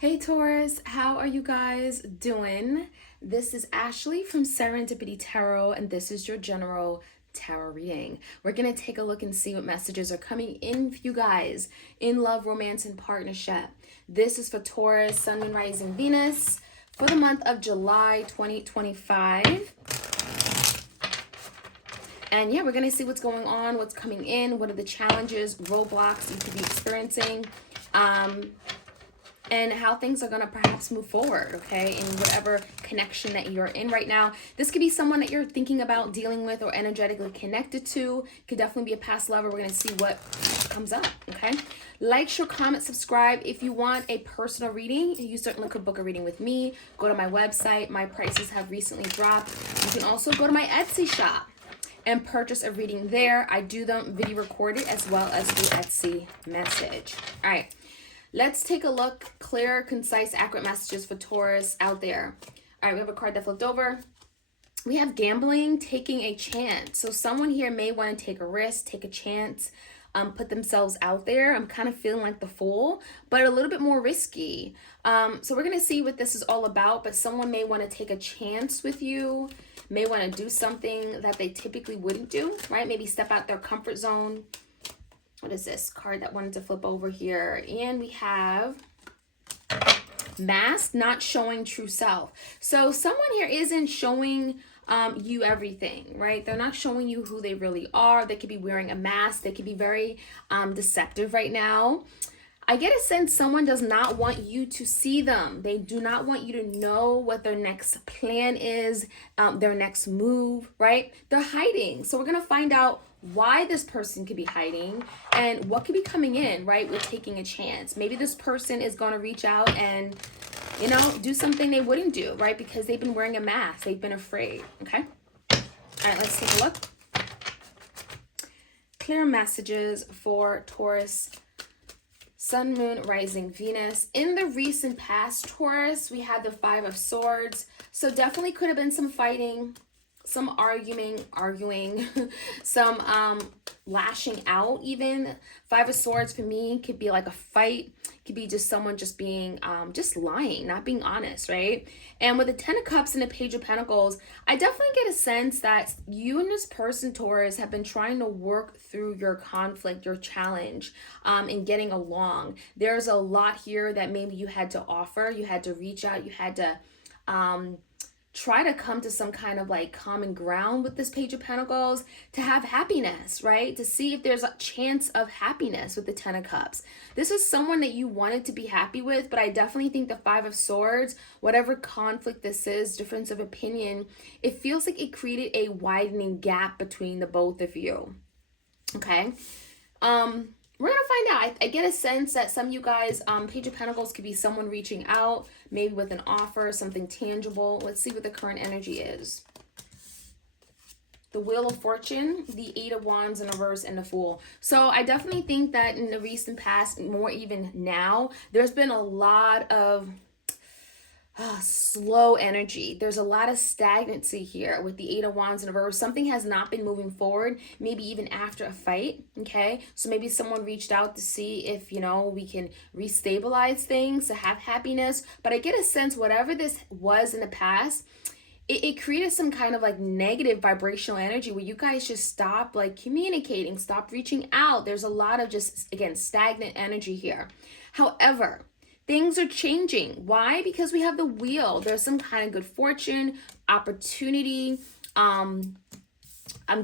Hey Taurus, how are you guys doing? This is Ashley from Serendipity Tarot, and this is your general tarot reading. We're going to take a look and see what messages are coming in for you guys in love, romance, and partnership. This is for Taurus, Sun, Moon, Rising, Venus for the month of July 2025. And yeah, we're going to see what's going on, what's coming in, what are the challenges, roadblocks you could be experiencing. And how things are going to perhaps move forward, okay, in whatever connection that you're in right now. This could be someone that you're thinking about dealing with or energetically connected to. Could definitely be a past lover. We're going to see what comes up, okay? Like, share, comment, subscribe. If you want a personal reading, you certainly could book a reading with me. Go to my website. My prices have recently dropped. You can also go to my Etsy shop and purchase a reading there. I do them video recorded as well as through Etsy message. All right. Let's take a look. Clear, concise, accurate messages for Taurus out there. All right, we have a card that flipped over. We have gambling, taking a chance. So someone here may want to take a risk, take a chance, put themselves out there. I'm kind of feeling like the Fool, but a little bit more risky. So we're going to see what this is all about, but someone may want to take a chance with you, may want to do something that they typically wouldn't do, right? Maybe step out their comfort zone. What is this card that wanted to flip over here? And we have mask, not showing true self. So someone here isn't showing you everything, right? They're not showing you who they really are. They could be wearing a mask. They could be very deceptive right now. I get a sense someone does not want you to see them. They do not want you to know what their next plan is, their next move, right? They're hiding. So we're going to find out why this person could be hiding and what could be coming in, right, with taking a chance. Maybe this person is going to reach out and, you know, do something they wouldn't do, right, because they've been wearing a mask. They've been afraid, okay? All right, let's take a look. Clear messages for Taurus, Sun, Moon, Rising, Venus. In the recent past, Taurus, we had the Five of Swords. So definitely could have been some fighting, some arguing, some lashing out even. Five of Swords for me could be like a fight. Could be just someone just being, just lying, not being honest, right? And with the Ten of Cups and the Page of Pentacles, I definitely get a sense that you and this person, Taurus, have been trying to work through your conflict, your challenge, in getting along. There's a lot here that maybe you had to offer. You had to reach out. You had to try to come to some kind of like common ground with this Page of Pentacles to have happiness, right? To see if there's a chance of happiness with the Ten of Cups. This is someone that you wanted to be happy with, but I definitely think the Five of Swords, whatever conflict this is, difference of opinion, it feels like it created a widening gap between the both of you, okay? We're going to find out. I get a sense that some of you guys, Page of Pentacles could be someone reaching out, maybe with an offer, something tangible. Let's see what the current energy is. The Wheel of Fortune, the Eight of Wands in reverse, and the Fool. So I definitely think that in the recent past, more even now, there's been a lot of slow energy. There's a lot of stagnancy here with the Eight of Wands in reverse. Something has not been moving forward, maybe even after a fight, okay? So maybe someone reached out to see if, you know, we can restabilize things to have happiness. But I get a sense whatever this was in the past, it created some kind of like negative vibrational energy where you guys just stop like communicating, stop reaching out. There's a lot of just, again, stagnant energy here. However, things are changing. Why? Because we have the Wheel. There's some kind of good fortune, opportunity. I'm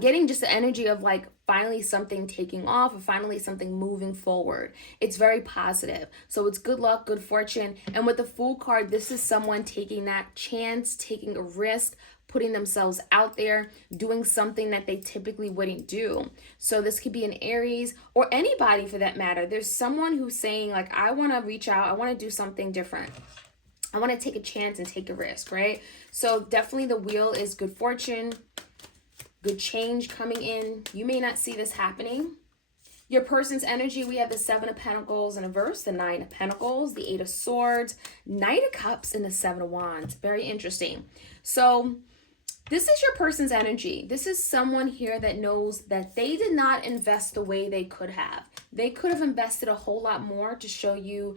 getting just the energy of like finally something taking off or finally something moving forward. It's very positive. So it's good luck, good fortune. And with the Fool card, this is someone taking that chance, taking a risk, putting themselves out there, doing something that they typically wouldn't do. So this could be an Aries or anybody for that matter. There's someone who's saying like, I want to reach out. I want to do something different. I want to take a chance and take a risk, right? So definitely the Wheel is good fortune, good change coming in. You may not see this happening. Your person's energy, we have the Seven of Pentacles in reverse, the Nine of Pentacles, the Eight of Swords, Knight of Cups, and the Seven of Wands. Very interesting. So this is your person's energy. This is someone here that knows that they did not invest the way they could have. They could have invested a whole lot more to show you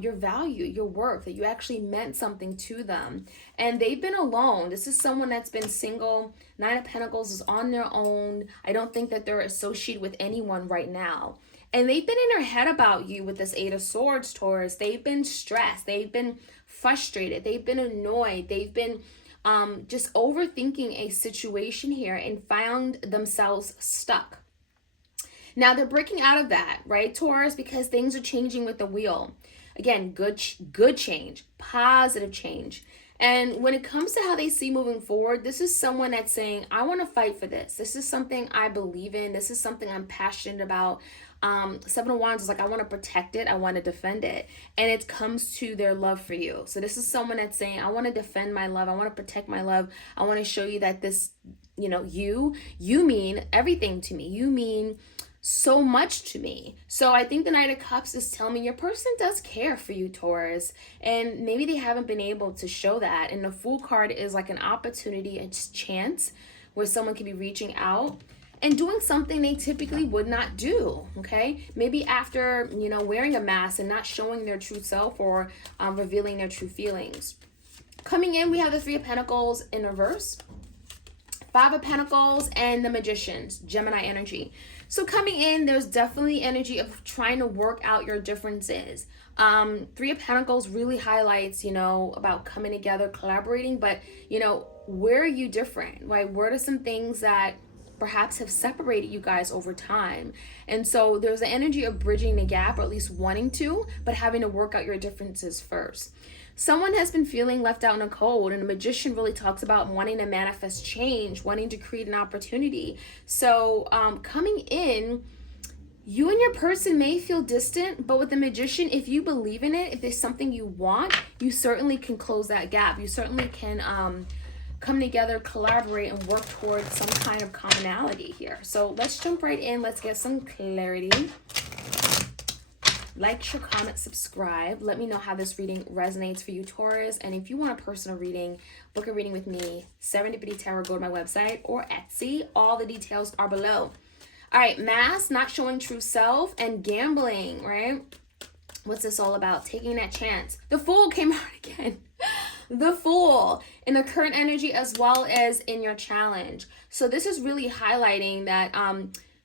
your value, your worth, that you actually meant something to them. And they've been alone. This is someone that's been single. Nine of Pentacles is on their own. I don't think that they're associated with anyone right now. And they've been in their head about you with this Eight of Swords, Taurus. They've been stressed. They've been frustrated. They've been annoyed. They've been just overthinking a situation here and found themselves stuck. Now they're breaking out of that, right, Taurus, because things are changing with the wheel. Again, good change, positive change. And when it comes to how they see moving forward, this is someone that's saying, I want to fight for this. This is something I believe in. This is something I'm passionate about. Seven of Wands is like, I want to protect it. I want to defend it. And it comes to their love for you. So this is someone that's saying, I want to defend my love. I want to protect my love. I want to show you that this, you mean everything to me. You mean so much to me. So I think the Knight of Cups is telling me your person does care for you, Taurus, and maybe they haven't been able to show that. And the Fool card is like an opportunity, a chance where someone could be reaching out and doing something they typically would not do, okay? Maybe after, wearing a mask and not showing their true self or revealing their true feelings. Coming in, we have the Three of Pentacles in reverse, Five of Pentacles, and the Magicians, Gemini energy. So coming in, there's definitely energy of trying to work out your differences. Three of Pentacles really highlights, about coming together, collaborating, but, where are you different, right? What are some things that perhaps have separated you guys over time? And so there's an energy of bridging the gap, or at least wanting to, but having to work out your differences first. Someone has been feeling left out in the cold, and the Magician really talks about wanting to manifest change, wanting to create an opportunity. So coming in, you and your person may feel distant, but with the Magician, if you believe in it, if there's something you want, you certainly can close that gap. You certainly can come together, collaborate, and work towards some kind of commonality here. So let's jump right in. Let's get some clarity. Like, share, comment, subscribe. Let me know how this reading resonates for you, Taurus. And if you want a personal reading, book a reading with me, Serendipity Tarot, go to my website or Etsy. All the details are below. All right, mask, not showing true self, and gambling, right? What's this all about? Taking that chance. The Fool came out again. The Fool in the current energy as well as in your challenge. So this is really highlighting that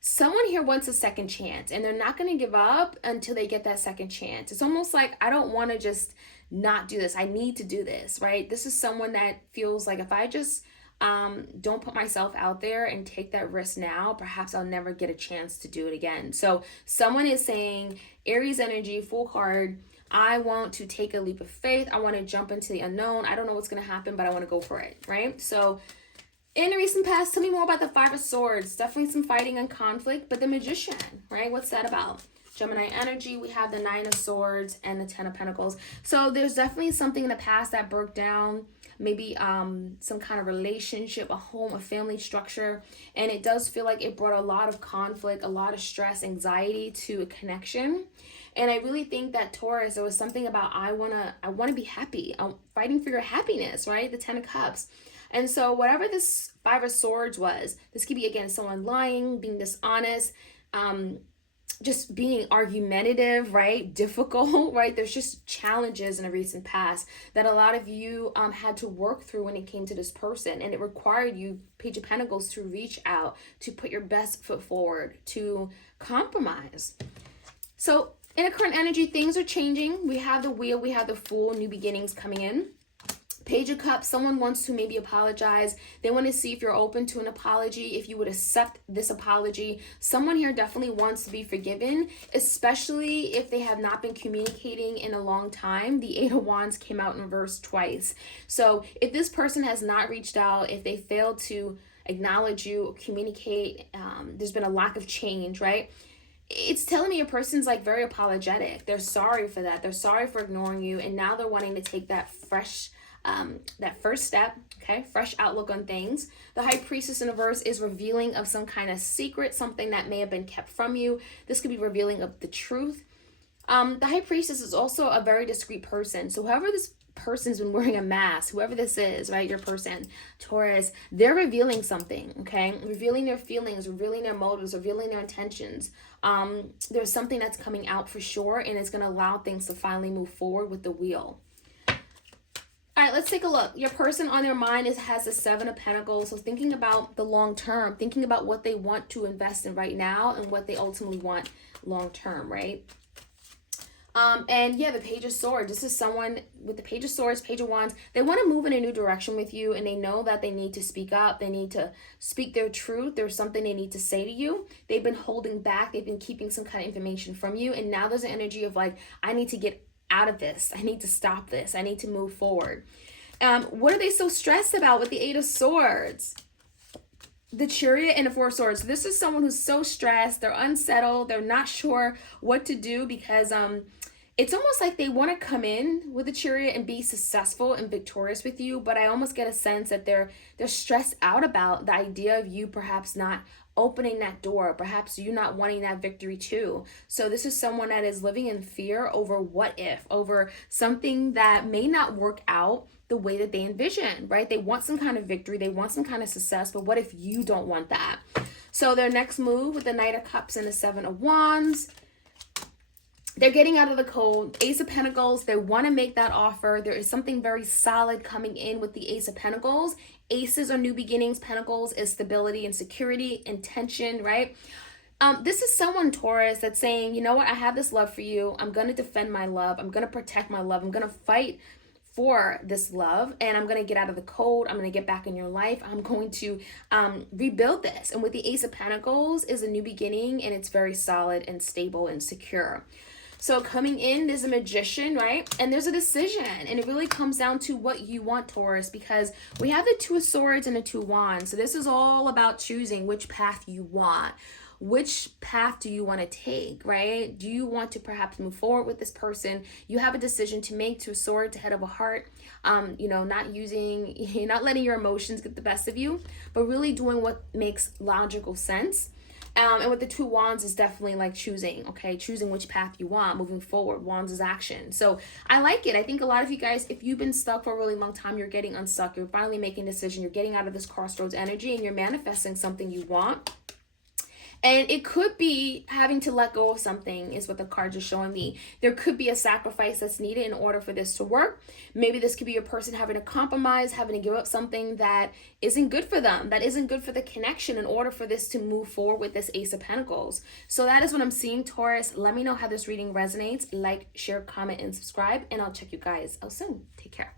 someone here wants a second chance, and they're not going to give up until they get that second chance. It's almost like, I don't want to just not do this. I need to do this, right? This is someone that feels like, if I just don't put myself out there and take that risk now, perhaps I'll never get a chance to do it again. So someone is saying, Aries energy, Fool card, I want to take a leap of faith. I want to jump into the unknown. I don't know what's going to happen, but I want to go for it, right? So in the recent past, tell me more about the Five of Swords. Definitely some fighting and conflict, but the Magician, right? What's that about? Gemini energy, we have the Nine of Swords and the Ten of Pentacles. So there's definitely something in the past that broke down, maybe some kind of relationship, a home, a family structure, and it does feel like it brought a lot of conflict, a lot of stress, anxiety to a connection. And I really think that, Taurus, there was something about, I wanna be happy. I'm fighting for your happiness, right? The Ten of Cups. And so whatever this Five of Swords was, this could be, again, someone lying, being dishonest, just being argumentative, right? Difficult, right? There's just challenges in a recent past that a lot of you had to work through when it came to this person. And it required you, Page of Pentacles, to reach out, to put your best foot forward, to compromise. So in the current energy, things are changing. We have the Wheel, we have the Fool, new beginnings coming in. Page of Cups, someone wants to maybe apologize. They want to see if you're open to an apology, if you would accept this apology. Someone here definitely wants to be forgiven, especially if they have not been communicating in a long time. The Eight of Wands came out in reverse twice. So if this person has not reached out, if they failed to acknowledge you, communicate, there's been a lack of change, right? It's telling me a person's like very apologetic. They're sorry for that. They're sorry for ignoring you. And now they're wanting to take that that first step, okay, fresh outlook on things. The High Priestess in reverse is revealing of some kind of secret, something that may have been kept from you. This could be revealing of the truth. The High Priestess is also a very discreet person. So whoever this person's been wearing a mask, whoever this is, right? Your person, Taurus, they're revealing something, okay? Revealing their feelings, revealing their motives, revealing their intentions. There's something that's coming out for sure, and it's going to allow things to finally move forward with the wheel. All right, let's take a look. Your person on their mind has the Seven of Pentacles. So thinking about the long term, thinking about what they want to invest in right now and what they ultimately want long term, right? And yeah, the Page of Swords. This is someone with the Page of Swords, Page of Wands. They want to move in a new direction with you, and they know that they need to speak up. They need to speak their truth. There's something they need to say to you. They've been holding back. They've been keeping some kind of information from you. And now there's an energy of like, I need to get out of this. I need to stop this. I need to move forward. What are they so stressed about with the Eight of Swords? The Chariot and the Four of Swords. This is someone who's so stressed. They're unsettled. They're not sure what to do because it's almost like they want to come in with the Chariot and be successful and victorious with you, but I almost get a sense that they're stressed out about the idea of you perhaps not opening that door, perhaps you not wanting that victory too. So this is someone that is living in fear over what if, over something that may not work out the way that they envision, right? They want some kind of victory, they want some kind of success, but what if you don't want that? So their next move with the Knight of Cups and the Seven of Wands, they're getting out of the cold. Ace of Pentacles, they want to make that offer. There is something very solid coming in with the Ace of Pentacles. Aces are new beginnings. Pentacles is stability and security, intention, right? This is someone, Taurus, that's saying, you know what? I have this love for you. I'm going to defend my love. I'm going to protect my love. I'm going to fight for this love, and I'm going to get out of the cold. I'm going to get back in your life. I'm going to rebuild this. And with the Ace of Pentacles is a new beginning, and it's very solid and stable and secure. So coming in, there's a Magician, right? And there's a decision. And it really comes down to what you want, Taurus, because we have the Two of Swords and the Two of Wands. So this is all about choosing which path you want. Which path do you want to take, right? Do you want to perhaps move forward with this person? You have a decision to make. Two of Swords, head of a heart. Not letting your emotions get the best of you, but really doing what makes logical sense. And with the Two Wands is definitely like choosing, okay? Choosing which path you want, moving forward. Wands is action. So I like it. I think a lot of you guys, if you've been stuck for a really long time, you're getting unstuck. You're finally making a decision. You're getting out of this crossroads energy and you're manifesting something you want. And it could be having to let go of something is what the cards are showing me. There could be a sacrifice that's needed in order for this to work. Maybe this could be a person having to compromise, having to give up something that isn't good for them, that isn't good for the connection in order for this to move forward with this Ace of Pentacles. So that is what I'm seeing, Taurus. Let me know how this reading resonates. Like, share, comment, and subscribe, and I'll check you guys out soon. Take care.